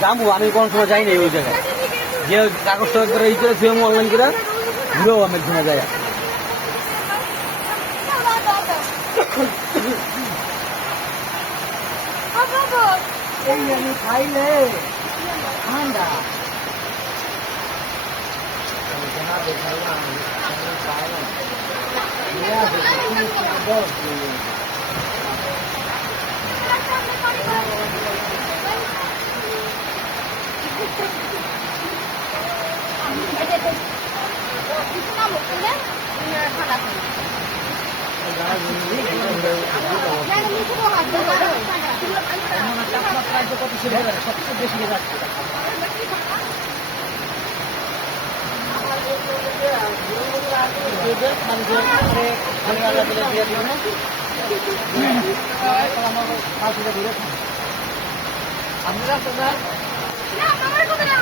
যাবো আমি কোন সময় যাই না ওই জায়গায় যে কাগজটা করে ই করে ফিল্ম অনলাইন করে ঘুরেও আমি ঘুরে যাই এই আমি খাইলে ঠান্ডা আপনি